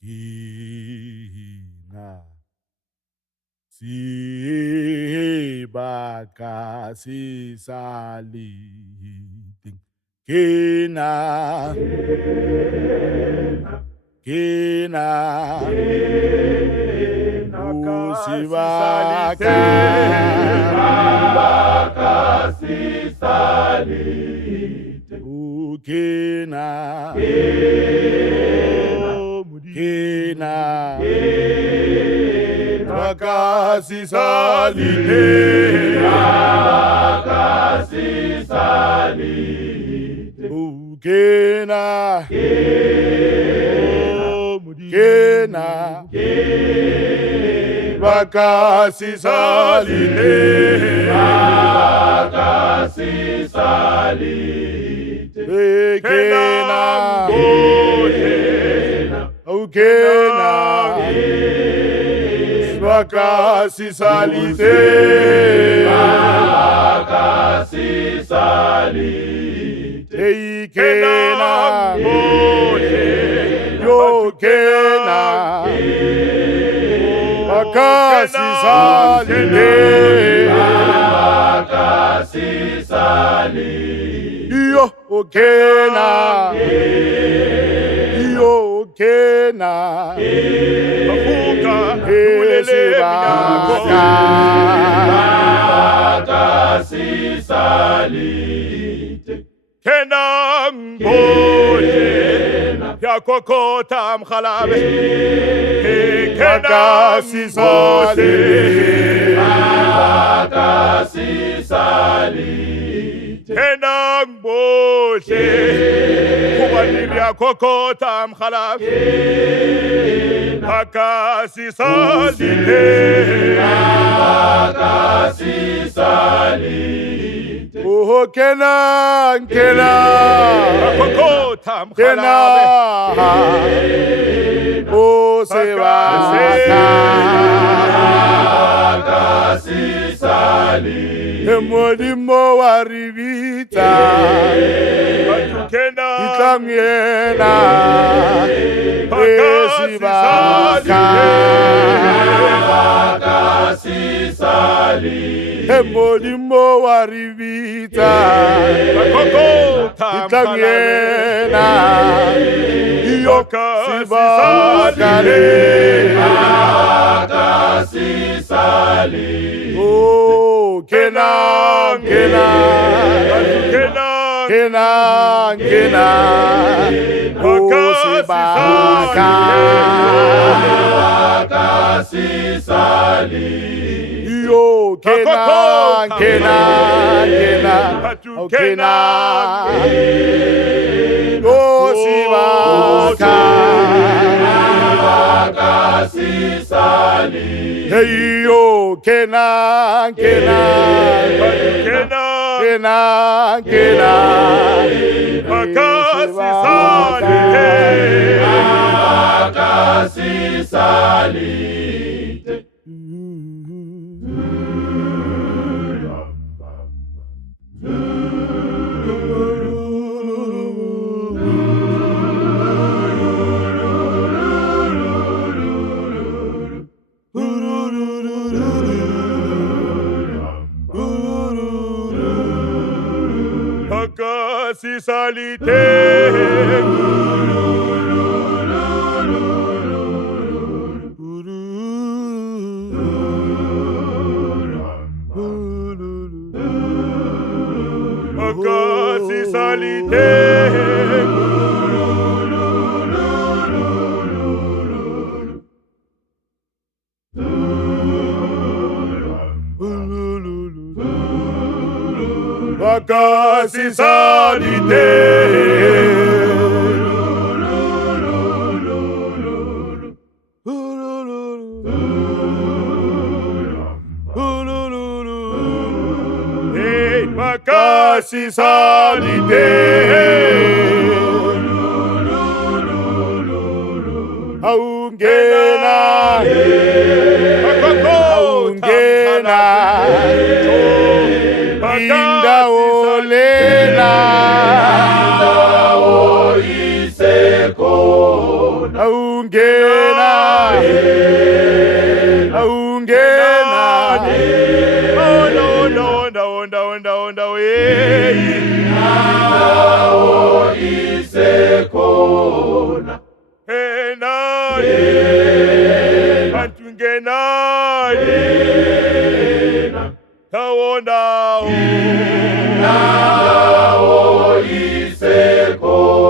Kina sibaka sisaliti. Kina usibaka sisalite. Kina bakasisalite Kena bakasisalite Kena bakasisalite Kena bakasisalite yo Kena bavuka bakasisalite Kena ngibone yakokota mkhalabe Kena bakasisalite Kena ngibone kubanini yakokota mkhalabe bakasisalite Oh Kena bakokota Kena mkhalabe Oh sebaka Emodimo waribita Itamiena Esibaka Emodimo waribita Itamiena Iyoka Sibakare Oh Kena Oh Sibaka Yo Kena Oh Sibaka Hey yo Kena bakasisalite bakasisalite bakasisalite Hey bakasisalite Aungena Inda olela Aungena isekona enaye antungenaye tawondawo isekona